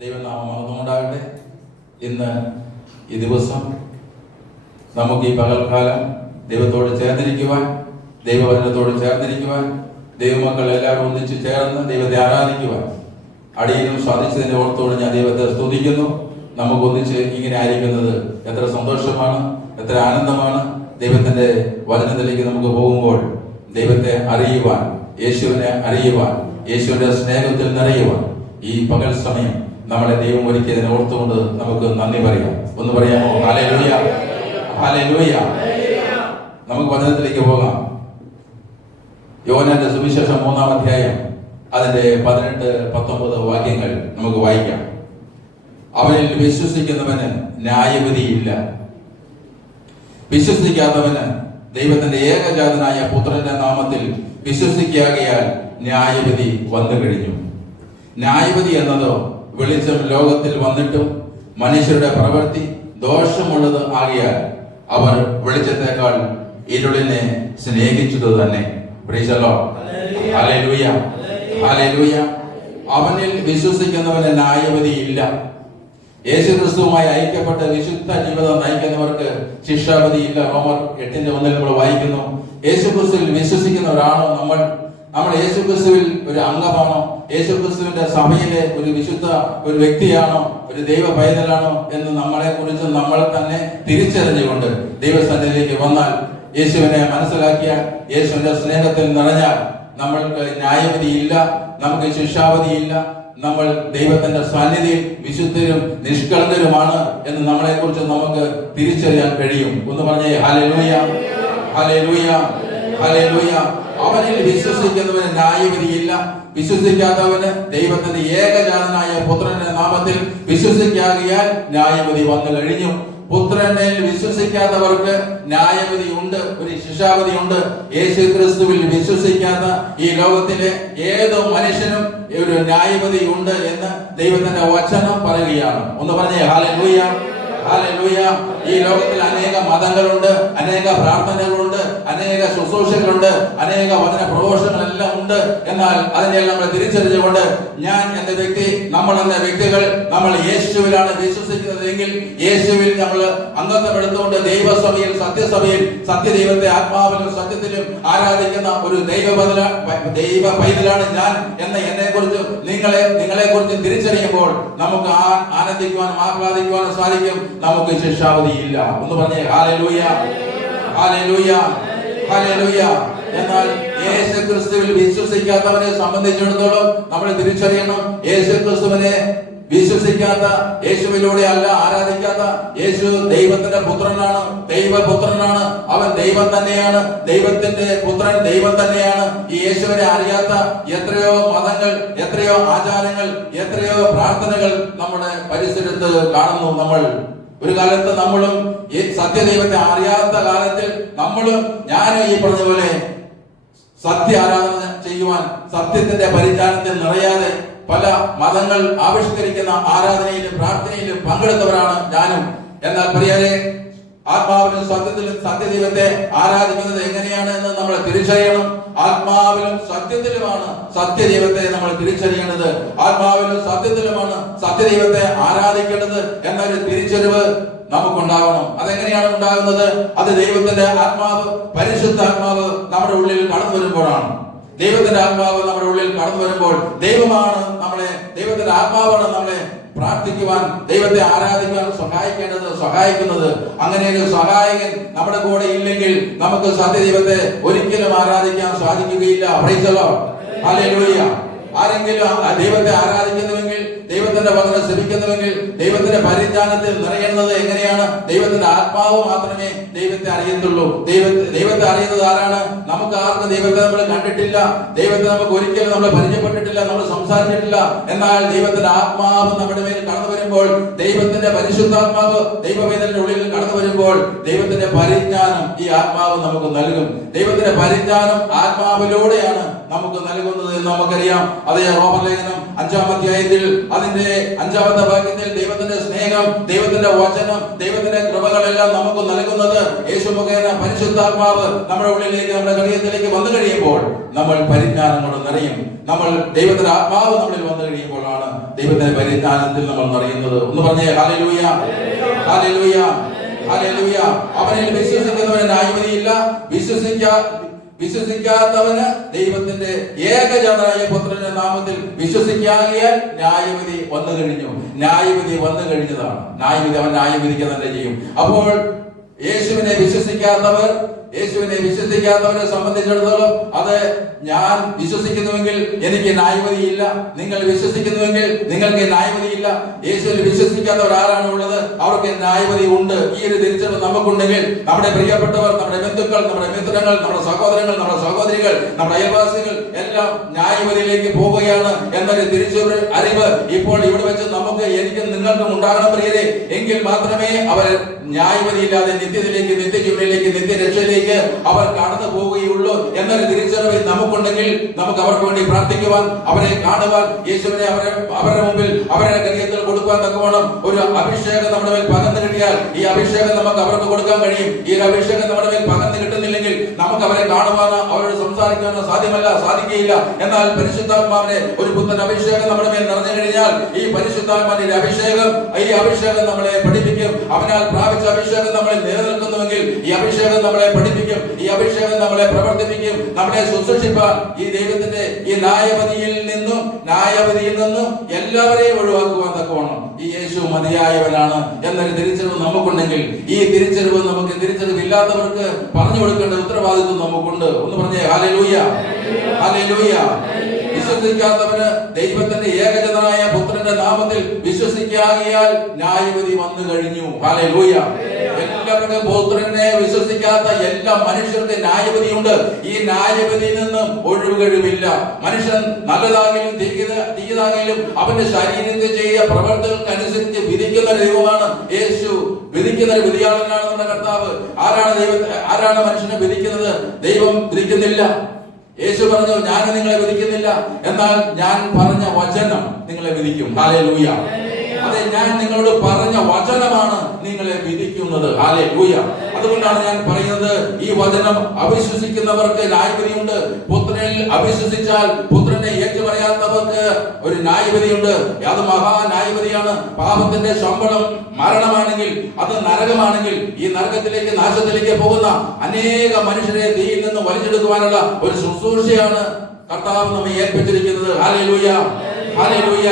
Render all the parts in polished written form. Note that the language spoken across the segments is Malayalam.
ദൈവനാമം മഹത്വമുണ്ടാകട്ടെ. ഇന്ന് ഈ ദിവസം നമുക്ക് ഈ പകൽക്കാലം ദൈവത്തോട് ചേർന്നിരിക്കുവാൻ, ദൈവവചനത്തോട് ചേർന്നിരിക്കുവാൻ, ദൈവമക്കൾ എല്ലാവരും ഒന്നിച്ച് ചേർന്ന് ദൈവത്തെ ആരാധിക്കുവാൻ അടിയനും സാധിച്ചതിന്റെ ഓർത്തോട് ഞാൻ ദൈവത്തെ സ്തുതിക്കുന്നു. നമുക്ക് ഒന്നിച്ച് ഇങ്ങനെ ആയിരിക്കുന്നത് എത്ര സന്തോഷമാണ്, എത്ര ആനന്ദമാണ്. ദൈവത്തിന്റെ വചനത്തിലേക്ക് നമുക്ക് പോകുമ്പോൾ ദൈവത്തെ അറിയുവാൻ, യേശുവിനെ അറിയുവാൻ, യേശുവിന്റെ സ്നേഹത്തിൽ നിറയുവാൻ ഈ പകൽ സമയം നമ്മളെ ദൈവം ഒരുക്കിയതിനെ ഓർത്തുകൊണ്ട് നമുക്ക് നന്ദി പറയാം. ഒന്ന് പറയാമോ? Hallelujah, hallelujah. നമുക്ക് വചനത്തിലേക്ക് പോകാം. യോഹന്നാന്റെ സുവിശേഷം 3-ാം അധ്യായം അതിന്റെ 18-19 വാക്യങ്ങൾ നമുക്ക് വായിക്കാം. അവനിൽ വിശ്വസിക്കുന്നവന് ന്യായവിധിയില്ല. വിശ്വസിക്കാത്തവന് ദൈവത്തിന്റെ ഏകജാതനായ പുത്രന്റെ നാമത്തിൽ വിശ്വസിക്കാകയാൽ ന്യായവിധി വന്നു കഴിഞ്ഞു. ന്യായവിധി എന്നതോ വെളിച്ചം ലോകത്തിൽ വന്നിട്ടും മനുഷ്യരുടെ പ്രവൃത്തി ദോഷമുള്ളത് ആകിയാൽ അവർ വെളിച്ചത്തെക്കാൾ ഇരുളിനെ സ്നേഹിച്ചത് തന്നെ. Price the Lord. Hallelujah, hallelujah. അവനിൽ വിശ്വസിക്കുന്നവന് ന്യായവിധി ഇല്ല. യേശുക്രിസ്തുവുമായി ഐക്യപ്പെട്ട് വിശുദ്ധ ജീവിതം നയിക്കുന്നവർക്ക് ശിക്ഷാവിധി ഇല്ല. റോമർ 8:1 നമ്മൾ വായിക്കുന്നു. യേശുക്രിസ്തുവിൽ വിശ്വസിക്കുന്നവരാണോ നമ്മൾ? നമ്മൾ യേശുക്രിസ്തുവിൽ ഒരു അംഗമാണോ? യേശുക്രിസ്തുവിന്റെ സഭയിലെ ഒരു വിശുദ്ധ ഒരു വ്യക്തിയാണോ? ഒരു ദൈവ പൈതലാണോ എന്ന് നമ്മളെ കുറിച്ച് നമ്മൾ തന്നെ തിരിച്ചറിഞ്ഞുകൊണ്ട് ദൈവസന്നിധിയിലേക്ക് വന്നാൽ, യേശുവിനെ മനസ്സിലാക്കിയാൽ, യേശുവിന്റെ സ്നേഹത്തിൽ നിറഞ്ഞാൽ നമ്മൾക്ക് ന്യായവിധിയില്ല, നമുക്ക് ശിക്ഷാവിധിയില്ല. നമ്മൾ ദൈവത്തിന്റെ സാന്നിധ്യം വിശുദ്ധരും നിഷ്കളങ്കരുമാണ് എന്ന് നമ്മളെ കുറിച്ച് നമുക്ക് തിരിച്ചറിയാൻ കഴിയും. ഒന്ന് പറഞ്ഞേ ഹല്ലേലൂയ, ഹല്ലേലൂയ, ഹല്ലേലൂയ. അവനിൽ വിശ്വസിക്കുന്നവന് ന്യായവിധിയില്ല. വിശ്വസിക്കാത്തവന് ദൈവത്തിന്റെ ഏകജാതനായ പുത്രന്റെ നാമത്തിൽ വിശ്വസിക്കാകിയാൽ ന്യായവിധി വന്നു കഴിഞ്ഞു. പുത്രനിൽ വിശ്വസിക്കാത്തവർക്ക് ന്യായവിധി ഉണ്ട്, ഒരു ശിക്ഷാവിധി ഉണ്ട്. യേശു ക്രിസ്തുവിൽ വിശ്വസിക്കാത്ത ഈ ലോകത്തിലെ ഏതോ മനുഷ്യനും ഒരു ന്യായവിധി ഉണ്ട് എന്ന് ദൈവത്തിന്റെ വചനം പറയുകയാണ്. ഒന്ന് പറഞ്ഞേ ഹല്ലേലൂയ, ഹല്ലേലൂയ. ഈ ലോകത്തിൽ അനേക മതങ്ങളുണ്ട്, അനേക പ്രാർത്ഥനകളുണ്ട്, അനേക ശുശ്രൂഷകളുണ്ട്, അനേക വചന പ്രഘോഷങ്ങളെല്ലാം ഉണ്ട്. എന്നാൽ അതിനെല്ലാം നമ്മൾ തിരിച്ചറിഞ്ഞുകൊണ്ട് ഞാൻ എന്ന വ്യക്തി, നമ്മൾ എന്ന വ്യക്തികൾ, നമ്മൾ യേശുവിലാണ് വിശ്വസിക്കുന്നതെങ്കിൽ യേശുവിൽ നമ്മൾ അംഗത്വമെടുത്തുകൊണ്ട് ദൈവസഭയിൽ, സത്യസഭയിൽ സത്യദൈവത്തെ ആത്മാവിലും സത്യത്തിലും ആരാധിക്കുന്ന ഒരു ദൈവ പൈതലാണ് ഞാൻ എന്ന എന്നെ കുറിച്ച് നിങ്ങളെ കുറിച്ച് തിരിച്ചറിയുമ്പോൾ നമുക്ക് ആനന്ദിക്കുവാനും ആഹ്ലാദിക്കുവാനും സാധിക്കും. നമുക്ക് ശിക്ഷാവിധിയില്ല. ഒന്ന് പറഞ്ഞേ ഹല്ലേലൂയ, ഹല്ലേലൂയ, ഹല്ലേലൂയ. എന്നാൽ യേശുക്രിസ്തുവിൽ വിശ്വസിക്കാത്തവനെ സംബന്ധിച്ചിടത്തോളം നമ്മൾ തിരിച്ചറിയണം, യേശുക്രിസ്തുവിനെ വിശ്വസിക്കാത്ത, യേശുവിലൂടെ അല്ല ആരാധിക്കാത്ത, യേശു ദൈവത്തിന്റെ പുത്രനാണ്, ദൈവപുത്രനാണ്. അവൻ ദൈവം തന്നെയാണ്, ദൈവത്തിന്റെ പുത്രൻ ദൈവം തന്നെയാണ്. ഈ യേശുവിനെ അറിയാത്ത എത്രയോ മതങ്ങൾ, എത്രയോ ആചാരങ്ങൾ, എത്രയോ പ്രാർത്ഥനകൾ നമ്മുടെ പരിസരത്ത് കാണുന്നു. നമ്മൾ ഒരു കാലത്ത് നമ്മളും ഈ സത്യദൈവത്തെ അറിയാത്ത കാലത്തിൽ നമ്മളും ഞാനും ഈ പറഞ്ഞ പോലെ സത്യ ആരാധന ചെയ്യുവാൻ, സത്യത്തിന്റെ പരിജ്ഞാനത്തിൽ നിറയാതെ പല മതങ്ങൾ ആവിഷ്കരിക്കുന്ന ആരാധനയിലും പ്രാർത്ഥനയിലും പങ്കെടുത്തവരാണ് ഞാനും. എന്നാൽ പ്രിയരെ, ആത്മാവിലും സത്യത്തിലും സത്യദൈവത്തെ ആരാധിക്കുന്നത് എങ്ങനെയാണ് എന്ന് നമ്മൾ തിരിച്ചറിയണം. ആത്മാവിലും സത്യത്തിലുമാണ് സത്യദൈവത്തെ നമ്മൾ തിരിച്ചറിയേണ്ടത്. ആത്മാവിലും സത്യത്തിലുമാണ് സത്യദൈവത്തെ ആരാധിക്കേണ്ടത് എന്നൊരു തിരിച്ചറിവ് നമുക്കുണ്ടാവണം. അതെങ്ങനെയാണ് ഉണ്ടാകുന്നത്? അത് ദൈവത്തിന്റെ ആത്മാവ്, പരിശുദ്ധാത്മാവ് നമ്മുടെ ഉള്ളിൽ കടന്നു വരുമ്പോഴാണ്. ദൈവത്തിന്റെ ആത്മാവ് നമ്മുടെ ഉള്ളിൽ കടന്നു വരുമ്പോൾ ദൈവത്തിന്റെ ആത്മാവാണ് നമ്മളെ പ്രാർത്ഥിക്കുവാൻ, ദൈവത്തെ ആരാധിക്കാൻ സഹായിക്കുന്നത്. അങ്ങനെ ഒരു സഹായകൻ നമ്മുടെ കൂടെ ഇല്ലെങ്കിൽ നമുക്ക് സത്യദൈവത്തെ ഒരിക്കലും ആരാധിക്കാൻ സാധിക്കുകയില്ല. Price the Lord, hallelujah. ആരെങ്കിലും ദൈവത്തെ ആരാധിക്കുന്നുവെങ്കിൽ, ദൈവത്തിന്റെ വചനം ശ്രമിക്കുന്നുവെങ്കിൽ, ദൈവത്തിന്റെ പരിജ്ഞാനത്തിൽ നിറയുന്നത് എങ്ങനെയാണ്? ദൈവത്തിന്റെ ആത്മാവ് മാത്രമേ ദൈവത്തെ അറിയത്തുള്ളൂ. ദൈവത്തെ അറിയുന്നത് ആരാണ്? നമുക്ക് ആർക്കും ദൈവത്തെ നമ്മൾ കണ്ടിട്ടില്ല, ദൈവത്തെ നമുക്ക് ഒരിക്കലും നമ്മൾ പരിചയപ്പെട്ടിട്ടില്ല, നമ്മൾ സംസാരിച്ചിട്ടില്ല. എന്നാൽ ദൈവത്തിന്റെ ആത്മാവ് നമ്മുടെ മേൽ കടന്നു വരുമ്പോൾ, ദൈവത്തിന്റെ പരിശുദ്ധാത്മാവ് ദൈവവേദനയുടെ ഉള്ളിൽ കടന്നു വരുമ്പോൾ ദൈവത്തിന്റെ പരിജ്ഞാനം ഈ ആത്മാവ് നമുക്ക് നൽകും. ദൈവത്തിന്റെ പരിജ്ഞാനം ആത്മാവിലൂടെയാണ് നമുക്ക് നൽകുന്നത് എന്ന് നമുക്കറിയാം. അതേ റോമർ ലേഖനം 5-ാം അധ്യായത്തിൽ അതിന്റെ 5-ാമത്തെ വാക്യത്തിൽ ദൈവത്തിന്റെ സ്നേഹം, ദൈവത്തിന്റെ വചനം, ദൈവത്തിന്റെ കൃപകളെല്ലാം നമുക്ക് നൽകുന്നത് യേശു മുഖേന പരിശുദ്ധാത്മാവ് നമ്മുടെ ഉള്ളിലേക്ക്, നമ്മുടെ ഹൃദയത്തിലേക്ക് വന്നു കഴിയുമ്പോൾ നമ്മൾ പരിജ്ഞാനം കൊണ്ട് നിറയും. നമ്മൾ ദൈവത്തിന്റെ ആത്മാവ് നമ്മളിൽ വന്നു കഴിയുമ്പോഴാണ് ദൈവത്തിന്റെ പരിജ്ഞാനത്തിൽ നമ്മൾ നിറയുന്നത്. ഒന്ന് പറഞ്ഞേ ഹല്ലേലൂയ, ഹല്ലേലൂയ, ഹല്ലേലൂയ. അവനിൽ വിശ്വസിക്കുന്നവന് ന്യായവിധിയില്ല, വിശ്വസിക്കാത്തവന് ദൈവത്തിന്റെ ഏകജാതനായ പുത്രന്റെ നാമത്തിൽ വിശ്വസിക്കാകിയാൽ ന്യായവിധി വന്നു കഴിഞ്ഞു. ന്യായവിധി വന്നു കഴിഞ്ഞതാണ്. ന്യായവിധി അവൻ ന്യായവിധിക്കുക തന്നെ ചെയ്യും. അപ്പോൾ യേശുവിനെ വിശ്വസിക്കാത്തവരെ സംബന്ധിച്ചിടത്തോളം അത് ഞാൻ വിശ്വസിക്കുന്നുവെങ്കിൽ എനിക്ക് ന്യായവിധിയില്ല, നിങ്ങൾ വിശ്വസിക്കുന്നുവെങ്കിൽ നിങ്ങൾക്ക് ന്യായവിധിയില്ല. യേശുവിൽ വിശ്വസിക്കാത്തവർ ആരാണ് ഉള്ളത്? അവർക്ക് ന്യായവിധി ഉണ്ട്. ഈ ഒരു തിരിച്ചറിവ് നമുക്കുണ്ടെങ്കിൽ നമ്മുടെ പ്രിയപ്പെട്ടവർ, നമ്മുടെ ബന്ധുക്കൾ, നമ്മുടെ മിത്രങ്ങൾ, നമ്മുടെ സഹോദരങ്ങൾ, നമ്മുടെ സഹോദരികൾ, നമ്മുടെ അയൽവാസികൾ എല്ലാം ന്യായവിധിയിലേക്ക് പോവുകയാണ് എന്നൊരു അറിവ് ഇപ്പോൾ ഇവിടെ വെച്ച് എനിക്കും നിങ്ങൾക്കും ഉണ്ടാകണം പ്രിയരെ. എങ്കിൽ മാത്രമേ അവർ ന്യായവിധിയില്ലാതെ നിത്യത്തിലേക്ക്, നിത്യജീവനിലേക്ക്, നിത്യരക്ഷയിലേക്ക് അവർ കടന്നു പോവുകയുള്ളൂ എന്നൊരു തിരിച്ചറിവ് നമുക്കുണ്ടെങ്കിൽ നമുക്ക് അവർക്ക് വേണ്ടി പ്രാർത്ഥിക്കുവാൻ, അവരെ കാണുവാൻ, യേശുവിനെ അവരുടെ മുമ്പിൽ അവരുടെ കയ്യത്തിൽ കൊടുക്കുവാൻ തക്കവണ്ണം ഒരു അഭിഷേകം നമ്മുടെ മേൽ പകർന്നു കിട്ടിയാൽ ഈ അഭിഷേകം നമുക്ക് അവർക്ക് കൊടുക്കാൻ കഴിയും. ഈ അഭിഷേകം നമ്മുടെ മേൽ പകർന്നു കിട്ടുന്നില്ലെങ്കിൽ നമുക്ക് അവരെ കാണുവാനോ അവരോട് സംസാരിക്കാനോ സാധിക്കുകയില്ല. എന്നാൽ പരിശുദ്ധാത്മാവിനെ ഒരു പുത്തൻ അഭിഷേകം നമ്മുടെ മേൽ നിറഞ്ഞു കഴിഞ്ഞാൽ ഈ പരിശുദ്ധാത്മാവിന്റെ അഭിഷേകം നമ്മളെ പഠിപ്പിക്കും. അവനാൽ പ്രാപിച്ച അഭിഷേകം നമ്മളിൽ നിലനിൽക്കുന്നുവെങ്കിൽ ഈ അഭിഷേകം നമ്മളെ പഠിപ്പിക്കും, ഈ അഭിഷേകം നമ്മളെ പ്രവർത്തിപ്പിക്കും, നമ്മളെ ശുശ്രൂഷിപ്പാൻ ഈ ദൈവത്തിന്റെ ഈ ന്യായവിധിയിൽ നിന്നും എല്ലാവരെയും ഒഴിവാക്കുവാൻ തക്കവണ്ണം ഈ യേശു മതിയായവനാണ് എന്നൊരു തിരിച്ചറിവ് നമുക്കുണ്ടെങ്കിൽ, ഈ തിരിച്ചറിവില്ലാത്തവർക്ക് പറഞ്ഞു കൊടുക്കേണ്ട ഉത്തരവാദിത്വം നമുക്കുണ്ട്. ഒന്ന് പറഞ്ഞേ ഹല്ലേലൂയ, ഹല്ലേലൂയ. വിശ്വസിക്കാത്തവന് ദൈവത്തിന്റെ ഏകജാതനായ പുത്രന്റെ നാമത്തിൽ വിശ്വസിക്കാകിയാൽ ന്യായവിധി വന്നു കഴിഞ്ഞു. ഹല്ലേലൂയ. എല്ലാവർക്കും പുത്രനെ വിശ്വസിക്കാത്ത എല്ലാ മനുഷ്യർക്ക് ന്യായവിധിയുണ്ട്. ഈ ന്യായവിധിയിൽ നിന്നും ഒഴിവുകഴിവില്ല. മനുഷ്യൻ നല്ലതാകിലും തീയതാകിലും അവന്റെ ശരീരത്തിൽ ചെയ്ത പ്രവർത്തനങ്ങൾക്കനുസരിച്ച് വിധിക്കുന്ന ദൈവമാണ് യേശു. വിധിക്കുന്ന ഒരു വിധിയാളനാണ് നമ്മുടെ കർത്താവ്. ആരാണ് മനുഷ്യനെ വിധിക്കുന്നത്? ദൈവം വിധിക്കുന്നില്ല. യേശു പറഞ്ഞു, ഞാൻ നിങ്ങളെ വിധിക്കുന്നില്ല, എന്നാൽ ഞാൻ പറഞ്ഞ വചനം നിങ്ങളെ വിധിക്കും. ഹല്ലേലൂയ. അതെ, ഞാൻ നിങ്ങളോട് പറഞ്ഞ വചനമാണ് നിങ്ങളെ വിധിക്കുന്നത്. ഹല്ലേലൂയ. അതുകൊണ്ടാണ് ഞാൻ പറയുന്നത്, ഈ വചനം അവിശ്വസിക്കുന്നവർക്ക് ന്യായവിധിയുണ്ട്. പുത്രനിൽ അവിശ്വസിച്ചാൽ, പുത്രനെ ഏറ്റുപറയാത്തവർക്ക് ഒരു ന്യായവിധിയുണ്ട്. അത് മഹാ ന്യായവിധിയാണ്. പാപത്തിന്റെ ശമ്പളം മരണമാണെങ്കിൽ, അത് നരകമാണെങ്കിൽ, ഈ നരകത്തിലേക്ക്, നാശത്തിലേക്ക് പോകുന്ന അനേക മനുഷ്യരെ തീയിൽ നിന്ന് വലിച്ചെടുക്കുവാനുള്ള ഒരു ശുശ്രൂഷയാണ് കർത്താവ് നമ്മെ ഏൽപ്പിച്ചിരിക്കുന്നത്. Hallelujah, hallelujah.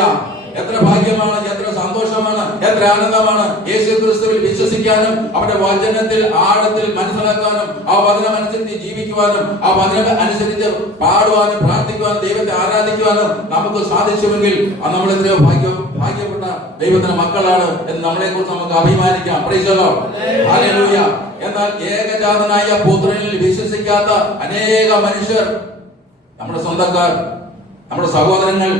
എത്ര ഭാഗ്യമാണ്, എത്ര സന്തോഷമാണ്, എത്ര ആനന്ദമാണ് യേശു ക്രിസ്തുവിൽ വിശ്വസിക്കാനും അവന്റെ വചനത്തിൽ ആഴത്തിൽ മനസ്സിലാക്കാനും ആ വചനം അനുസരിച്ച് ജീവിക്കുവാനും ആ വചനം അനുസരിച്ച് പാടുവാനും പ്രാർത്ഥിക്കുവാനും ദൈവത്തെ ആരാധിക്കുവാനും നമുക്ക് സാധിച്ചുവെങ്കിൽ നമ്മൾ എത്രയോ ഭാഗ്യപ്പെട്ട ദൈവത്തിന്റെ മക്കളാണ് എന്ന് നമ്മളെ കുറിച്ച് നമുക്ക് അഭിമാനിക്കാം. Price the Lord, hallelujah. എന്നാൽ ഏകജാതനായ പുത്രനിൽ വിശ്വസിക്കാത്ത അനേക മനുഷ്യർ, നമ്മുടെ സ്വന്തക്കാർ, നമ്മുടെ സഹോദരങ്ങൾ,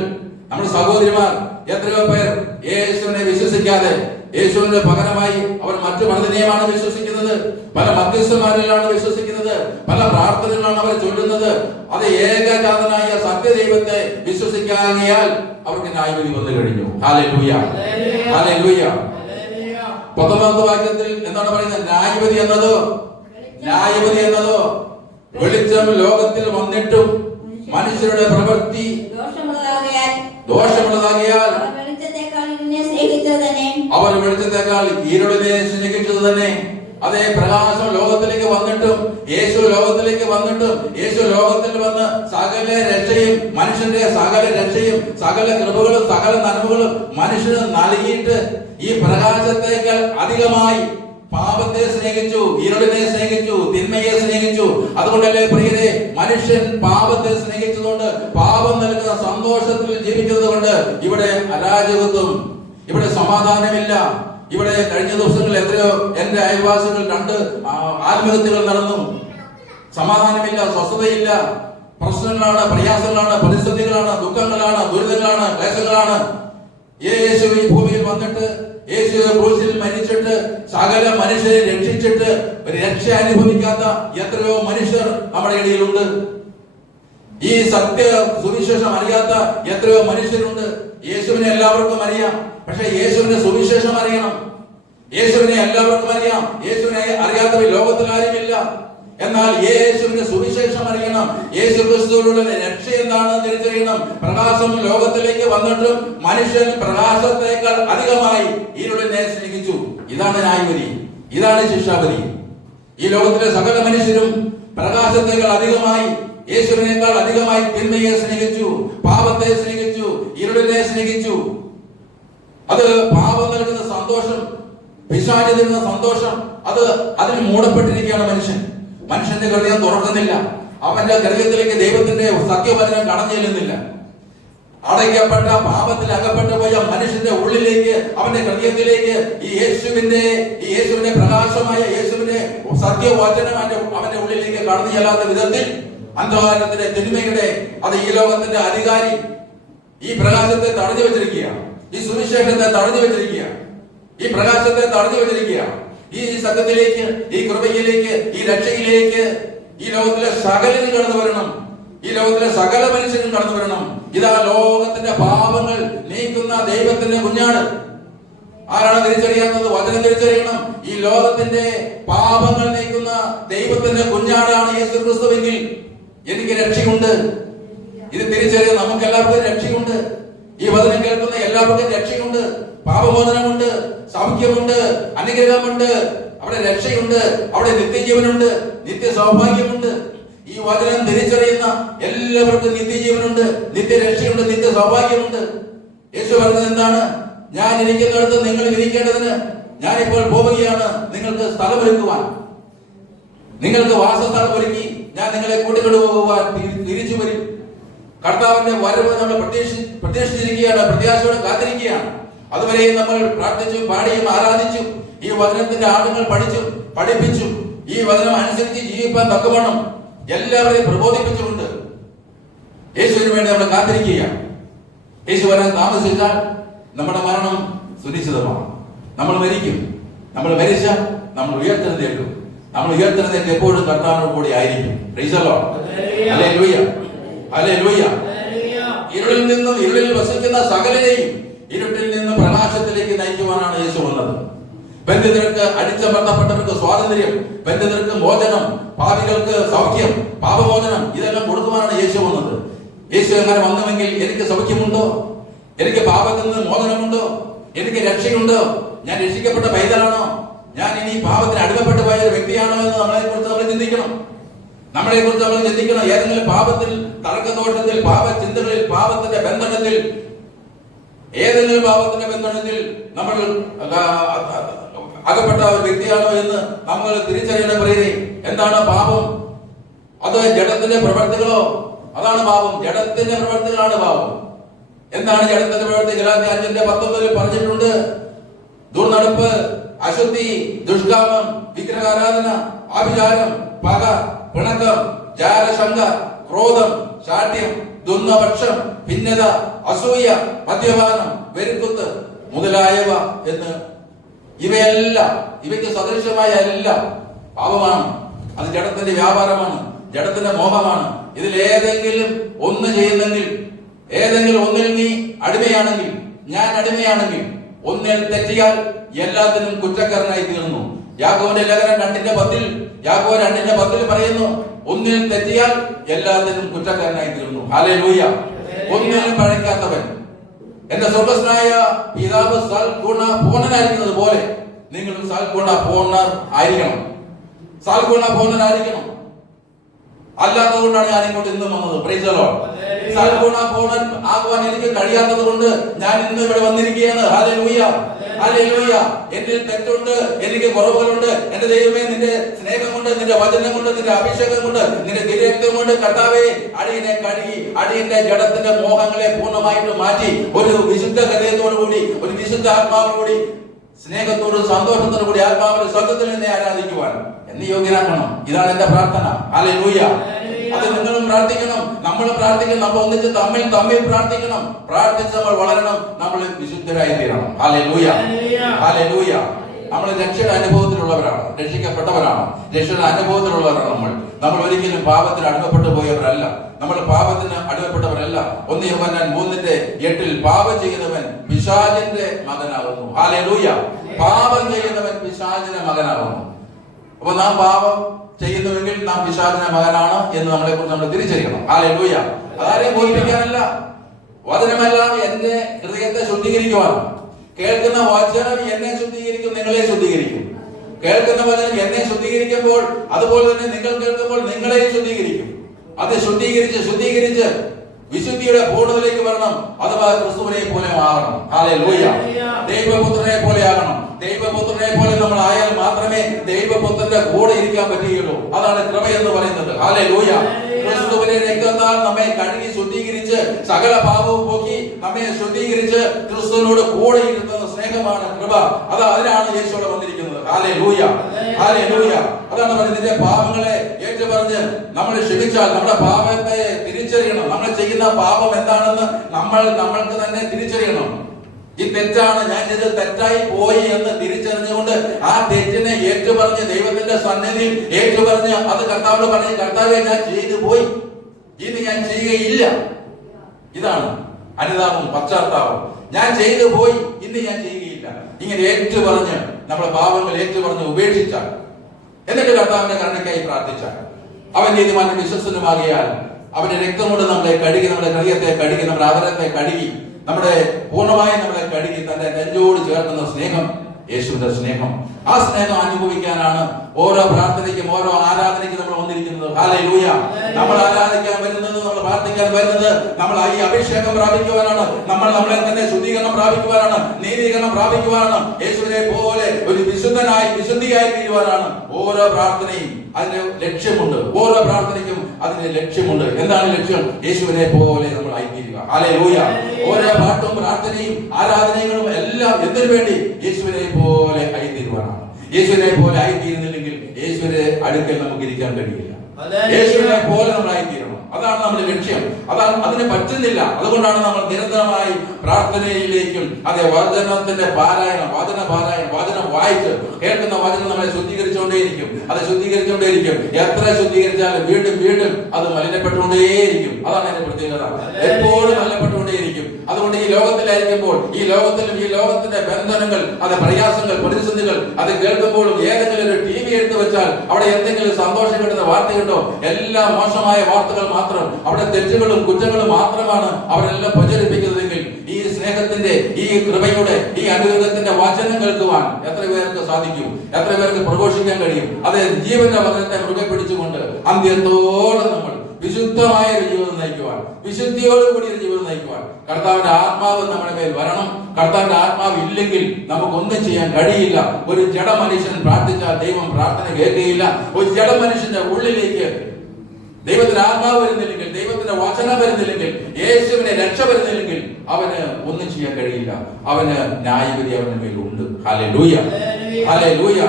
നമ്മുടെ സഹോദരിമാർ, എത്രയോ പേർ യേശുവിനെ വിശ്വസിക്കാതെ യേശുവിന്റെ പകരമായി അവർ മറ്റു പലതിനെയുമാണ് വിശ്വസിക്കുന്നത്. പല മധ്യസ്ഥന്മാരിലാണ് വിശ്വസിക്കുന്നത്, പല പ്രാർത്ഥനകളാണ് അവർ ചൊല്ലുന്നത്. അത് ഏകജാതനായ സത്യദൈവത്തെ വിശ്വസിക്കാകിയാൽ അവർക്ക് ന്യായവിധി വന്നു കഴിഞ്ഞു. Hallelujah, hallelujah. 19ാമത്തെ വാക്യത്തിൽ എന്താണ് പറയുന്നത്? ന്യായവിധി എന്നതോ വെളിച്ചം ലോകത്തിൽ വന്നിട്ടും മനുഷ്യരുടെ പ്രവൃത്തി ദോഷമുള്ളതാകിയാൽ അവർ വെളിച്ചത്തെക്കാൾ ഇരുളിനെ സ്നേഹിച്ചത് തന്നെ. അതേ പ്രകാശം ലോകത്തിലേക്ക് വന്നിട്ടും യേശു ലോകത്തിൽ വന്ന് സകല രക്ഷയും, മനുഷ്യന്റെ സകല രക്ഷയും, സകല കൃപകളും, സകല നന്മകളും മനുഷ്യന് നൽകിയിട്ട് ഈ പ്രകാശത്തേക്കാൾ അധികമായി പാപത്തെ സ്നേഹിച്ചു, ഇരുളിനെ സ്നേഹിച്ചു, തിന്മയെ സ്നേഹിച്ചു. അതുകൊണ്ടല്ലേ പ്രിയരെ, മനുഷ്യൻ പാപത്തെ സ്നേഹിച്ചതുകൊണ്ട്, പാപം നൽകുന്ന സന്തോഷത്തിൽ ജീവിക്കുന്നത് കൊണ്ട് ഇവിടെ അരാജകത്വം, ഇവിടെ സമാധാനമില്ല. ഇവിടെ കഴിഞ്ഞ ദിവസങ്ങളിൽ എത്രയോ എന്റെ അയൽവാസികൾ 2 ആത്മഹത്യകൾ നടന്നു. സമാധാനമില്ല, സ്വസ്ഥതയില്ല, പ്രശ്നങ്ങളാണ്, പ്രയാസങ്ങളാണ്, പ്രതിസന്ധികളാണ്, ദുഃഖങ്ങളാണ്, ദുരിതങ്ങളാണ്, ക്ലേശങ്ങളാണ്. യേശു ഈ ഭൂമിയിൽ വന്നിട്ട്, യേശു ക്രൂശിൽ മരിച്ചിട്ട് സകല മനുഷ്യരെ രക്ഷിച്ചിട്ട് രക്ഷ അനുഭവിക്കാത്ത എത്രയോ മനുഷ്യർ നമ്മുടെ ഇടയിലുണ്ട്. ഈ സത്യ സുവിശേഷം അറിയാത്ത എത്രയോ മനുഷ്യരുണ്ട്. യേശുവിനെ എല്ലാവർക്കും അറിയാം, പക്ഷെ യേശുവിന്റെ സുവിശേഷം അറിയണം. യേശുവിനെ എല്ലാവർക്കും അറിയാം, യേശുവിനെ അറിയാത്തവർ ലോകത്തിൽ ആരുമില്ല. എന്നാൽ യേശുവിന്റെ സുവിശേഷം അറിയണം, യേശു ക്രിസ്തുവിലുള്ള രക്ഷ എന്താണെന്ന് തിരിച്ചറിയണം. പ്രകാശം ലോകത്തിലേക്ക് വന്നിട്ടും മനുഷ്യൻ പ്രകാശത്തേക്കാൾ അധികമായി ഇരുളിനെ സ്നേഹിച്ചു. ഇതാണ് ന്യായവിധി, ഇതാണ് ശിക്ഷാവിധി. ഈ ലോകത്തിലെ സകല മനുഷ്യരും പ്രകാശത്തേക്കാൾ അധികമായി, യേശുവിനേക്കാൾ അധികമായി തിന്മയെ സ്നേഹിച്ചു, പാപത്തെ സ്നേഹിച്ചു, ഇരുളിനെ സ്നേഹിച്ചു. അത് പാപം നൽകുന്ന സന്തോഷം, പിശാച് തരുന്ന സന്തോഷം, അതിൽ മൂടപ്പെട്ടിരിക്കുകയാണ് മനുഷ്യൻ. മനുഷ്യന്റെ ഹൃദയം തുറക്കുന്നില്ല. അവന്റെ ഹൃദയത്തിലേക്ക് ദൈവത്തിന്റെ സത്യവചനം കടന്നു ചെല്ലുന്നില്ല. അടയ്ക്കപ്പെട്ട പാപത്തിൽ അകപ്പെട്ടു പോയ മനുഷ്യന്റെ ഉള്ളിലേക്ക്, അവന്റെ ഹൃദയത്തിലേക്ക് ഈ യേശുവിന്റെ പ്രകാശമായ യേശുവിന്റെ സത്യവചനം അവന്റെ ഉള്ളിലേക്ക് കടന്നു ചെല്ലാത്ത വിധത്തിൽ അന്ധകാരത്തിന്റെ തിന്മയുടെ ഈ ലോകത്തിന്റെ അധികാരി ഈ പ്രകാശത്തെ തടഞ്ഞു വെച്ചിരിക്കുക, ഈ സുവിശേഷത്തെ തടഞ്ഞു വെച്ചിരിക്കുക, ഈ പ്രകാശത്തെ തടഞ്ഞു വെച്ചിരിക്കുക. ഈ സത്യത്തിലേക്ക്, ഈ കൃപയിലേക്ക്, ഈ രക്ഷയിലേക്ക് ഈ ലോകത്തിലെ സകലരും കടന്നു വരണം. ഈ ലോകത്തിലെ സകല മനുഷ്യരും കടന്നു വരണം. ഇതാ ലോകത്തിന്റെ പാപങ്ങൾ നീക്കുന്ന ദൈവത്തിന്റെ കുഞ്ഞാട്. ആരാണ് തിരിച്ചറിയാത്തത്? വചനം തിരിച്ചറിയണം. ഈ ലോകത്തിന്റെ പാപങ്ങൾ നീക്കുന്ന ദൈവത്തിന്റെ കുഞ്ഞാടാണ് യേശു ക്രിസ്തുവെങ്കിൽ എനിക്ക് രക്ഷയുണ്ട്. ഇത് തിരിച്ചറിയാൻ നമുക്ക് എല്ലാവർക്കും രക്ഷയുണ്ട്. ഈ വചനം കേൾക്കുന്ന എല്ലാവർക്കും രക്ഷയുണ്ട്, പാപമോചനമുണ്ട്, സൗഖ്യമുണ്ട്, അനുഗ്രഹമുണ്ട്, അവിടെ രക്ഷയുണ്ട്, അവിടെ നിത്യജീവനുണ്ട്, നിത്യ സൗഭാഗ്യമുണ്ട്. ഈ വചനം തിരിച്ചറിയുന്ന എല്ലാവർക്കും നിത്യജീവനുണ്ട്, നിത്യരക്ഷയുണ്ട്, നിത്യ സൗഭാഗ്യമുണ്ട്. യേശു പറഞ്ഞത് എന്താണ്? ഞാൻ ഇരിക്കുന്നിടത്ത് നിങ്ങൾ ഇരിക്കേണ്ടതിന് ഞാനിപ്പോൾ പോവുകയാണ് നിങ്ങൾക്ക് സ്ഥലമൊരുക്കുവാൻ, നിങ്ങൾക്ക് വാസസ്ഥലം ഒരുക്കി ഞാൻ നിങ്ങളെ കൂട്ടിക്കൊണ്ടു പോകുവാൻ തിരിച്ചു വരും. കർത്താവിന്റെ വരവ് നമ്മൾ പ്രതീക്ഷിച്ചിരിക്കുകയാണ്, പ്രത്യാശയോടെ കാത്തിരിക്കുകയാണ്. അതുവരെയും നമ്മൾ പ്രാർത്ഥിച്ചു, പാടിയും ആരാധിച്ചു, ഈ വചനത്തിന്റെ ആഴങ്ങൾ പഠിപ്പിച്ചു, ഈ വചനം അനുസരിച്ച് ജീവിക്കാൻ തക്കവണ്ണം എല്ലാവരെയും പ്രബോധിപ്പിച്ചുകൊണ്ട് യേശുവിന് വേണ്ടി നമ്മൾ കാത്തിരിക്കുകയാണ്. യേശു വരാൻ താമസിച്ചാൽ നമ്മുടെ മരണം സുനിശ്ചിതമാണ്. നമ്മൾ മരിക്കും. നമ്മൾ മരിച്ചാൽ നമ്മൾ ഉയർത്തെഴുന്നേൽക്കും. നമ്മൾ ഉയർത്തെഴുന്നേറ്റ് എപ്പോഴും കർത്താവിനോട് കൂടി ആയിരിക്കും. Hallelujah, hallelujah. ഇരുളിൽ വസിക്കുന്ന സകലരെയും ഇരുട്ടിൽ നിന്ന് പ്രകാശത്തിലേക്ക് നയിക്കുവാനാണ് യേശു വന്നത്. ബന്ധിതർക്ക്, അടിച്ചമർത്തപ്പെട്ടവർക്ക് സ്വാതന്ത്ര്യം, ബന്ധിതർക്ക് മോചനം, പാപികൾക്ക് സൗഖ്യം, പാപമോചനം, ഇതെല്ലാം കൊടുക്കുവാനാണ് യേശു വന്നത്. യേശു എങ്ങനെ വന്നുവെങ്കിൽ എനിക്ക് സൗഖ്യമുണ്ടോ? എനിക്ക് പാപത്തിൽ നിന്ന് മോചനമുണ്ടോ? എനിക്ക് രക്ഷയുണ്ടോ? ഞാൻ രക്ഷിക്കപ്പെട്ട പൈതലാണോ? ഞാൻ ഇനി പാപത്തിന് അടിമപ്പെട്ടു പോയ ഒരു വ്യക്തിയാണോ എന്ന് നമ്മളെ കുറിച്ച് നമ്മൾ ചിന്തിക്കണം. ഏതെങ്കിലും പാപത്തിൽ, തർക്കദോഷത്തിൽ, പാപചിന്തകളിൽ, പാപത്തിന്റെ ബന്ധനത്തിൽ, ഏതെങ്കിലും പാപത്തിന്റെ ബന്ധനത്തിൽ നമ്മൾ അകപ്പെട്ട ഒരു വ്യക്തിയാണോ എന്ന് നമ്മൾ തിരിച്ചറിയേണ്ട പ്രിയരെ. എന്താണ് പാപം? അത് ജഡത്തിന്റെ പ്രവർത്തികളോ? അതാണ് പാപം. ജഡത്തിന്റെ പ്രവർത്തികളാണ് പാപം. എന്താണ് ജഡത്തിന്റെ പ്രവർത്തി? ഗലാത്യ 5:19 പറഞ്ഞിട്ടുണ്ട്. ദുർനടപ്പ്, അശുദ്ധി, ദുഷ്കാമം, വിഗ്രഹാരാധന, ആഭിചാരം, പക, പിണക്കം, ജാരശങ്ക, ക്രോധം, ശാഠ്യം, ദുർനപക്ഷം, ഭിന്നത, അസൂയ, മദ്യപാനം, വെരുക്കുത്ത് മുതലായവ എന്ന് ഇവയ്ക്ക് സദൃശമായ എല്ലാം പാപമാണ്. അത് ജഡത്തിന്റെ വ്യാപാരമാണ്, ജഡത്തിന്റെ മോഹമാണ്. ഇതിൽ ഏതെങ്കിലും ഒന്ന് ചെയ്യുന്നെങ്കിൽ, ഏതെങ്കിലും ഒന്നിൽ നീ അടിമയാണെങ്കിൽ, ഞാൻ അടിമയാണെങ്കിൽ, ഒന്നിൽ തെറ്റിയാൽ എല്ലാത്തിനും കുറ്റക്കാരനായി തീർന്നു. യാക്കോബിന്റെ ലേഖനം 2:10 പറയുന്നു, ഒന്നിൽ തെറ്റിയാൽ എല്ലാത്തിനും കുറ്റക്കാരനായി തീർന്നു. ഹല്ലേലൂയ. ഒന്നിനും പഴയ്ക്കാത്തവൻ. എന്റെ സ്വർഗ്ഗസ്ഥനായ പിതാവ് സൽഗുണ പൂർണ്ണനായിരിക്കുന്നത് പോലെ നിങ്ങൾ സൽഗുണ പൂർണ്ണനായിരിക്കണം. അല്ലാത്തത് കൊണ്ടാണ് ഞാൻ ഇങ്ങോട്ട് ഇന്നും വന്നത്. Praise the lord. സൽഗുണ പൂർണ്ണൻ ആകുവാൻ എനിക്ക് കഴിയാത്തത് കൊണ്ട് ഞാൻ ഇന്ന് ഇവിടെ വന്നിരിക്കുകയാണ്. Hallelujah, hallelujah. എന്നിൽ തെറ്റുണ്ട്, എനിക്ക് കുറവുകളുണ്ട്. എന്റെ ദൈവമേ, നിന്റെ സ്നേഹം കൊണ്ട്, നിന്റെ വചനം കൊണ്ട്, നിന്റെ അഭിഷേകം കൊണ്ട്, നിന്റെ തിരക്തം കൊണ്ട് കർത്താവേ അടിയനെ കഴുകി, അടിയന്റെ ജഡത്തിന്റെ മോഹങ്ങളെ പൂർണ്ണമായിട്ട് മാറ്റി ഒരു വിശുദ്ധ ഹൃദയത്തോടു കൂടി, ഒരു വിശുദ്ധ ആത്മാവോടുകൂടി, സ്നേഹത്തോടും സന്തോഷത്തോടു കൂടി ആത്മാവിന്റെ സ്വന്തത്തിൽ നിന്നെ ആരാധിക്കുവാൻ എന്നെ യോഗ്യനാക്കണം. ഇതാണ് എന്റെ പ്രാർത്ഥന. ഹല്ലേലൂയ. അത് നിങ്ങളും പ്രാർത്ഥിക്കണം, നമ്മൾ പ്രാർത്ഥിക്കണം, നമ്മൾ ഒന്നിച്ച് തമ്മിൽ പ്രാർത്ഥിക്കണം. പ്രാർത്ഥിച്ച് നമ്മൾ വളരണം, നമ്മൾ വിശുദ്ധരായി തീരണം. Hallelujah, hallelujah. നമ്മൾ രക്ഷയുടെ അനുഭവത്തിലുള്ളവരാണ്, രക്ഷിക്കപ്പെട്ടവരാണ്, രക്ഷയുടെ അനുഭവത്തിലുള്ളവരാണ്. നമ്മൾ ഒരിക്കലും പാപത്തിന് അടിമപ്പെട്ടു പോയവരല്ല, നമ്മൾ പാപത്തിന് അടിമപ്പെട്ടവരല്ല. 1 യോഹന്നാൻ 3:8 പാപം ചെയ്യുന്നവൻ പിശാചിന്റെ മകനാകുന്നു. ഹല്ലേലൂയ. പാപം ചെയ്യുന്നവൻ പിശാചിന്റെ മകനാകുന്നു. അപ്പൊ നാം പാപം ചെയ്യുന്നുവെങ്കിൽ നാം പിശാചിന്റെ മകനാണ് എന്ന് നമ്മളെ കുറിച്ച് നമ്മൾ തിരിച്ചറിയണം. ഹല്ലേലൂയ. അതാരെയും ബോധിപ്പിക്കാനല്ല, വചനമെല്ലാം എന്റെ ഹൃദയത്തെ ശുദ്ധീകരിക്കുവാൻ. കേൾക്കുന്ന വചനം എന്നെ ശുദ്ധീകരിക്കും, നിങ്ങളെ ശുദ്ധീകരിക്കും. കേൾക്കുന്ന വചനം എന്നെ ശുദ്ധീകരിക്കുമ്പോൾ അതുപോലെ തന്നെ നിങ്ങൾ കേൾക്കുമ്പോൾ നിങ്ങളെ ശുദ്ധീകരിക്കും. അത് ശുദ്ധീകരിച്ച് വിശുദ്ധിയുടെ പൂർണ്ണതയിലേക്ക് വരണം. അഥവാ ക്രിസ്തുവിനെ പോലെ മാറണം. ഹല്ലേലൂയ. ദൈവപുത്രനെ പോലെ ആകണം. ദൈവപുത്രനെ പോലെ നമ്മൾ ആയാൽ മാത്രമേ ദൈവപുത്രന്റെ കൂടെ ഇരിക്കാൻ പറ്റുകയുള്ളൂ. അതാണ് കൃപ എന്ന് പറയുന്നത്. ഹല്ലേലൂയ. ക്രിസ്തുവിന്റെ രക്തത്താൽ നമ്മെ കഴുകി ശുദ്ധീകരിച്ച് സകല പാപവും പോക്കി നമ്മെ ശുദ്ധീകരിച്ച് ക്രിസ്തുവിനോട് കൂടെ ഇരുത്തുന്ന സ്നേഹമാണ് കൃപ. അതിനാണ് യേശുവിടെ വന്നിരിക്കുന്നത്. ഹല്ലേലൂയ. ഹല്ലേലൂയ. അതാണ് പറയുന്നത്, നിന്റെ പാപങ്ങളെ ഏറ്റുപറഞ്ഞ് നമ്മൾ ക്ഷമിച്ചാൽ നമ്മുടെ പാപത്തെ തിരിച്ചറിയണം. നമ്മൾ ചെയ്യുന്ന പാപം എന്താണെന്ന് നമ്മൾക്ക് തന്നെ തിരിച്ചറിയണം. ഈ തെറ്റാണ്, ഞാൻ ചെയ്തത് തെറ്റായി പോയി എന്ന് തിരിച്ചറിഞ്ഞുകൊണ്ട് ആ തെറ്റിനെ ഏറ്റുപറഞ്ഞ് ദൈവത്തിന്റെ സന്നിധിയിൽ ഏറ്റുപറഞ്ഞ് അത് കർത്താവിനോട് പറഞ്ഞ്, കർത്താവേ ഞാൻ ചെയ്തു പോയി, ഇത് ഞാൻ ചെയ്യുകയില്ല. ഇതാണ് അനുതാപം, പശ്ചാത്താപം. ഞാൻ ചെയ്തു പോയി, ഇന്ന് ഞാൻ ചെയ്യുകയില്ല. ഇങ്ങനെ ഏറ്റുപറഞ്ഞ് നമ്മുടെ പാപങ്ങൾ ഏറ്റുപറഞ്ഞ് ഉപേക്ഷിച്ചാൽ, എന്നിട്ട് കർത്താവിന്റെ കരുണയ്ക്കായി പ്രാർത്ഥിച്ചാൽ, അവൻ നീതിമാനും വിശ്വസ്തനുമാകിയാൽ അവന്റെ രക്തം കൊണ്ട് നമ്മളെ കഴുകി, നമ്മുടെ ഹൃദയത്തെ കഴുകി, നമ്മുടെ ആദരത്തെ കഴുകി, നമ്മുടെ പൂർണ്ണമായി നമ്മളെ കഴുകി തന്റെ നെഞ്ചോട് ചേർക്കുന്ന സ്നേഹം, യേശുവിന്റെ സ്നേഹം. ആ സ്നേഹം അനുഭവിക്കാനാണ് ഓരോ പ്രാർത്ഥനയ്ക്കും ഓരോ ആരാധനയ്ക്കും നമ്മൾ വന്നിരിക്കുന്നത്. ഹല്ലേലൂയ. നമ്മൾ ആരാധിക്കാൻ വരുന്നത്, നമ്മൾ പ്രാർത്ഥിക്കാൻ വരുന്നത്, നമ്മൾ ഈ അഭിഷേകം പ്രാപിക്കുവാനാണ്. നമ്മളെ തന്നെ ശുദ്ധീകരണം പ്രാപിക്കുവാനാണ്, നീതീകരണം പ്രാപിക്കുവാനാണ്. യേശുവിനെ പോലെ ഒരു വിശുദ്ധിയായി തീരുവാനാണ്. ഓരോ പ്രാർത്ഥനയും അതിന് ലക്ഷ്യമുണ്ട്. ഓരോ പ്രാർത്ഥനയ്ക്കും അതിന് ലക്ഷ്യമുണ്ട്. എന്താണ് ലക്ഷ്യം? യേശുവിനെ പോലെ നമ്മൾ ആയിത്തീരുക. ഹല്ലേലൂയ. ഓരോ പാട്ടും പ്രാർത്ഥനയും ആരാധനകളും എല്ലാം എന്തിനു വേണ്ടി? യേശുവിനെ പോലെ ആയിത്തീരുവാനാണ്. യേശുവിനെ പോലെ ആയിത്തീരുന്നില്ലെങ്കിൽ യേശുവിന്റെ അടുക്കൽ നമുക്ക് ഇരിക്കാൻ കഴിയില്ല. യേശുവിനെ പോലെ നമ്മൾ ആയിത്തീരണം. അതാണ് നമ്മുടെ ലക്ഷ്യം. അതിന് പറ്റുന്നില്ല. അതുകൊണ്ടാണ് നമ്മൾ നിരന്തരമായി പ്രാർത്ഥനയിലേക്കും വചനത്തിന്റെ പാരായണം, വചനം വായിച്ച് കേൾക്കുന്ന വചനം നമ്മളെ ശുദ്ധീകരിച്ചുകൊണ്ടേയിരിക്കും. അത് ശുദ്ധീകരിച്ചുകൊണ്ടേയിരിക്കും. എത്ര ശുദ്ധീകരിച്ചാലും വീണ്ടും അത് മലിനപ്പെട്ടുകൊണ്ടേയിരിക്കും. അതാണ് അതിന്റെ പ്രത്യേകത. എപ്പോഴും മലിനപ്പെട്ടുകൊണ്ടേയിരിക്കും. അതുകൊണ്ട് ഈ ലോകത്തിലായിരിക്കുമ്പോൾ ഈ ലോകത്തിന്റെ ബന്ധനങ്ങൾ, പ്രയാസങ്ങൾ, പ്രതിസന്ധികൾ അത് കേൾക്കുമ്പോഴും ഏതെങ്കിലും ഒരു TV എടുത്തു വെച്ചാൽ അവിടെ എന്തെങ്കിലും സന്തോഷം കിട്ടുന്ന വാർത്തയുണ്ടോ? എല്ലാം മോശമായ വാർത്തകൾ മാത്രം. അവിടെ തെറ്റുകളും കുറ്റങ്ങളും മാത്രമാണ് അവരെല്ലാം പ്രചരിപ്പിക്കുന്നതെങ്കിൽ ഈ സ്നേഹത്തിന്റെ, ഈ കൃപയുടെ, ഈ അനുഗ്രഹത്തിന്റെ വചനം കേൾക്കുവാൻ എത്ര പേർക്ക് സാധിക്കും? എത്ര പേർക്ക് പ്രഘോഷിക്കാൻ കഴിയും? അത് ജീവന്റെ വചനത്തെ മുറുകെ പിടിച്ചുകൊണ്ട് അന്ത്യത്തോളം നമ്മൾ വിശുദ്ധമായ ഒരു ജീവിതം നയിക്കുവാൻ, വിശുദ്ധിയോടുകൂടി ഒരു ജീവിതം നയിക്കുവാൻ കർത്താവിന്റെ ആത്മാവ് നമ്മുടെ മേൽ വരണം. കർത്താവിന്റെ ആത്മാവ് ഇല്ലെങ്കിൽ നമുക്കൊന്നും ചെയ്യാൻ കഴിയില്ല. ഒരു ജഡ മനുഷ്യൻ പ്രാർത്ഥിച്ചാൽ ദൈവം പ്രാർത്ഥന കേൾക്കുകയില്ല. ഒരു ജഡ മനുഷ്യന്റെ ഉള്ളിലേക്ക് ദൈവത്തിന്റെ ആത്മാവ് വരുന്നില്ലെങ്കിൽ, ദൈവത്തിന്റെ വചനം വരുന്നില്ലെങ്കിൽ, യേശുവിനെ രക്ഷ വരുന്നില്ലെങ്കിൽ അവന് ഒന്നും ചെയ്യാൻ കഴിയില്ല. അവന് ന്യായവിധി അവന്റെ മേലുണ്ട്. ഹല്ലേലൂയ. ഹല്ലേലൂയ.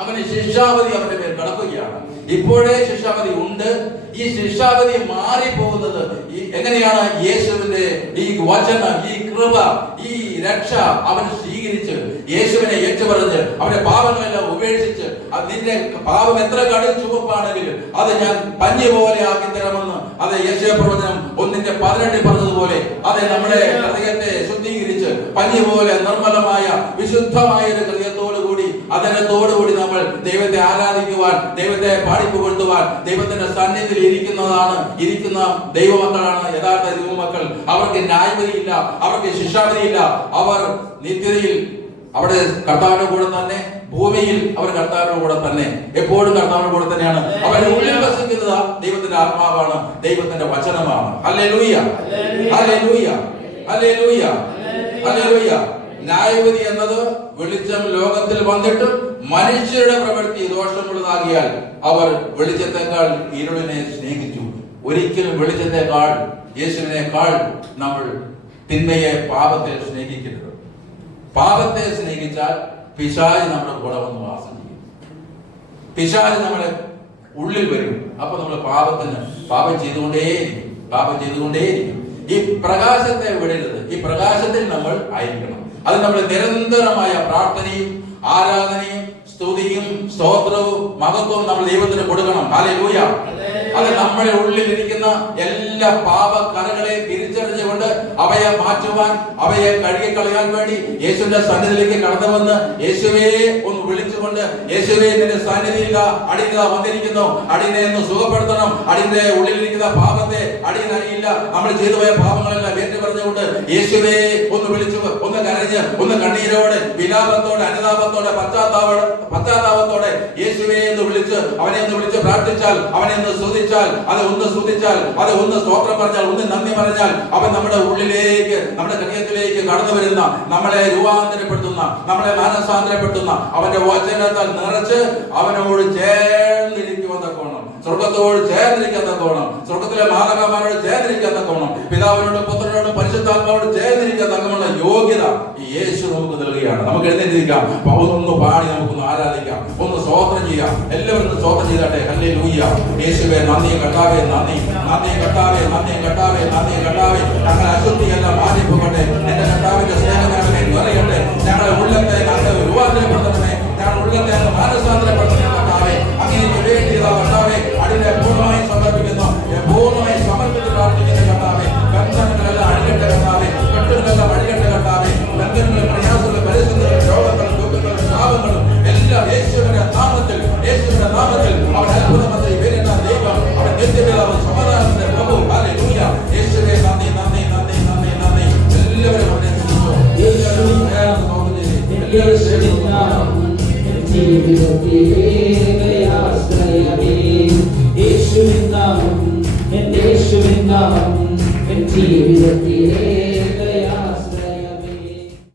അവന് ശിക്ഷാവധി അവന്റെ മേൽ കിടക്കുകയാണ്. ഇപ്പോഴേ ശിക്ഷാവധി ഉണ്ട്. ഈ ശിക്ഷാവധി മാറിപ്പോകുന്നത് എങ്ങനെയാണ്? യേശുവിന്റെ ഈ വചനം, ഈ കൃപ, ഈ രക്ഷ അവൻ സ്വീകരിച്ച് യേശുവിനെ ഏറ്റുപറഞ്ഞ് അവന്റെ പാപങ്ങളെല്ലാം ഉപേക്ഷിച്ച്, നിന്റെ പാപം എത്ര കടും ചുവപ്പാണെങ്കിലും അത് ഞാൻ പഞ്ഞി പോലെ ആക്കി തരാമെന്ന് അത് യേശുപ്രവചനം 1:18 പറഞ്ഞതുപോലെ അത് നമ്മുടെ ഹൃദയത്തെ ശുദ്ധീകരിച്ച് പഞ്ഞി പോലെ നിർമ്മലമായ വിശുദ്ധമായ ഒരു ഹൃദയത്തോടുകൂടി അതരത്തോടുകൂടി നമ്മൾ ദൈവത്തെ ആരാധിക്കുവാൻ, ദൈവത്തെ പാടിപ്പുകഴ്ത്തുവാൻ, ദൈവത്തിന്റെ സന്നിധിയിൽ ഇരിക്കുന്ന ദൈവമക്കളാണ് യഥാർത്ഥ ദൈവമക്കൾ. അവർക്ക് ന്യായവിധിയില്ല, അവർക്ക് ശിക്ഷാവിധിയില്ല. അവർ നിത്യതയിൽ അവിടെ കർത്താവിന്റെ കൂടെ തന്നെ, ഭൂമിയിൽ അവർ കർത്താവിന്റെ കൂടെ തന്നെ, എപ്പോഴും കർത്താവിന്റെ കൂടെ തന്നെയാണ്. അവരുടെ ഉള്ളിൽ വസിക്കുന്നത് ദൈവത്തിന്റെ ആത്മാവാണ്, ദൈവത്തിന്റെ വചനമാണ്. ഹല്ലേലൂയ. ഹല്ലേലൂയ. ഹല്ലേലൂയ. ഹല്ലേലൂയ. ന്യായവിധി എന്നത് വെളിച്ചം ലോകത്തിൽ വന്നിട്ടും മനുഷ്യരുടെ പ്രവൃത്തി ദോഷമുള്ളതാകിയാൽ അവർ വെളിച്ചത്തെക്കാൾ ഇരുളിനെ സ്നേഹിച്ചു. ഒരിക്കലും വെളിച്ചത്തെക്കാൾ, യേശുവിനേക്കാൾ നമ്മൾ തിന്മയെ, പാപത്തെ സ്നേഹിക്കരുത്. പാപത്തെ സ്നേഹിച്ചാൽ പിശാച് നമ്മുടെ കൂടെ വന്ന് വാസം ചെയ്യും. പിശാച് നമ്മുടെ ഉള്ളിൽ വരും. അപ്പൊ നമ്മൾ പാപം ചെയ്തുകൊണ്ടേയിരിക്കും. ഈ പ്രകാശത്തെ വിടരുത്. ഈ പ്രകാശത്തിൽ നമ്മൾ ആയിരിക്കണം. അത് നമ്മൾ നിരന്തരമായ പ്രാർത്ഥനയും ആരാധനയും സ്തുതിയും സ്തോത്രവും മഹത്വവും നമ്മൾ ദൈവത്തിന് കൊടുക്കണം. ഹല്ലേലൂയ. അത് നമ്മുടെ ഉള്ളിൽ ഇരിക്കുന്ന എല്ലാ പാപക്കറകളെ തിരിച്ചറിഞ്ഞുകൊണ്ട് അവയെ മാറ്റുവാൻ, അവയെ കഴുകിക്കളയാൻ വേണ്ടി യേശുവിന്റെ സന്നിധിയിലേക്ക് കടന്നു വന്ന് യേശുവേ ഒന്ന് വിളിച്ചുകൊണ്ട്, യേശുവേ നിന്റെ സാന്നിധ്യമില്ല, അടിയൻ വന്നിരിക്കുന്നു, അടിയനെ ഒന്ന് സുഖപ്പെടുത്തണം, അടിയന്റെ ഉള്ളിലിരിക്കുന്ന പാപത്തെ അടിയൻ അറിയില്ല, നമ്മൾ ചെയ്തു പോയ പാപങ്ങളെല്ലാം ഏറ്റു പറഞ്ഞുകൊണ്ട് യേശുവേ ഒന്ന് വിളിച്ചു, ഒന്ന് കരഞ്ഞ്, ഒന്ന് കണ്ണീരോടെ, വിലാപത്തോടെ, അനുതാപത്തോടെ, പശ്ചാത്താപത്തോടെ യേശുവേ എന്ന് വിളിച്ച്, അവനെ ഒന്ന് വിളിച്ച് പ്രാർത്ഥിച്ചാൽ, അവനെ ഒന്ന് സ്തുതിച്ചാൽ, അത് ഒന്ന് സ്തോത്രം പറഞ്ഞാൽ, ഒന്ന് നന്ദി പറഞ്ഞാൽ, അവൻ നമ്മുടെ ഉള്ളിലേക്ക്, നമ്മുടെ ഹൃദയത്തിലേക്ക് കടന്നു വരുന്ന, നമ്മളെ രൂപാന്തരപ്പെടുത്തുന്ന, നമ്മളെ മാനസാന്തരപ്പെടുത്തുന്ന അവന്റെ വചനത്താൽ നിറച്ച് അവനോട് ചേർന്നിരിക്കുവാൻ തക്കോണം, സ്വർഗത്തോട് ചേർന്നിരിക്കാൻ തക്കോണം, സ്വർഗത്തിലെ മാലാഖമാരോട് ചേർന്നിരിക്കാൻ തക്കോണം, പിതാവിനോടും പുത്രനോടും പരിശുദ്ധാത്മാവോട് ചേർന്നിരിക്കാൻ തക്കമുള്ള യോഗ്യത ഈ യേശു നമുക്ക് നൽകുകയാണ്. നമുക്ക് എഴുന്നേറ്റിരിക്കാം, ഒന്ന് പാടി നമുക്കൊന്ന് ആരാധിക്കാം, ഒന്ന് സ്തോത്രം ചെയ്യാം. എല്ലാവരും സ്തോത്രം ചെയ്താട്ടെ. ഹല്ലേലൂയ. യേശുവേ നന്ദി, കർത്താവേ നന്ദി, നന്ദി കർത്താവേ, നന്ദി കർത്താവേ, നന്ദി കർത്താവേ. ഞങ്ങളുടെ അശുദ്ധിയെല്ലാം മാറിപ്പോകട്ടെ, എന്റെ കർത്താവിന്റെ സ്നേഹമേ നിറയട്ടെ. ഞങ്ങളുടെ ഉള്ളത്തെ രൂപാന്തരപ്പെടുത്തണമേ, ഞങ്ങളുടെ ഉള്ളത്തെ മാനസാന്തരപ്പെടുത്തണമേ കർത്താവേ. അങ്ങേക്ക് വേണ്ടി കർത്താവേ അതിനെ പൂർണ്ണമായി സമർപ്പിക്കുന്നു, പൂർണ്ണമായി സമർപ്പിച്ച് പ്രാർത്ഥിക്കുന്ന കർത്താവേ. ബന്ധനങ്ങളെല്ലാം അഴികട്ടെ കർത്താവേ, കെട്ടുകളെല്ലാം അഴികട്ടെ കർത്താവേ. ബന്ധനങ്ങളും പ്രയാസങ്ങളും പരിസ്ഥിതികളും രോഗങ്ങളും ദുഃഖങ്ങളും ശാപങ്ങളും എല്ലാം യേശുവിന്റെ നാമത്തിൽ, യേശുവിന്റെ നാമത്തിൽ അവൻ അത്ഭുതമന്ത്രി, വരുന്ന ദൈവം, അവൻ നിത്യപിതാവ്, സമാധാനത്തിന്റെ പ്രഭു. ഹല്ലേലൂയ. യേശുവേ നന്ദി, നന്ദി, നന്ദി, നന്ദി, നന്ദി. എല്ലാവരും അവനെ സ്തുതിച്ചു. എല്ലാവരും യേശുവിൻ നാമം, യേശുവിൻ നാമം, ജീവിതത്തിലെ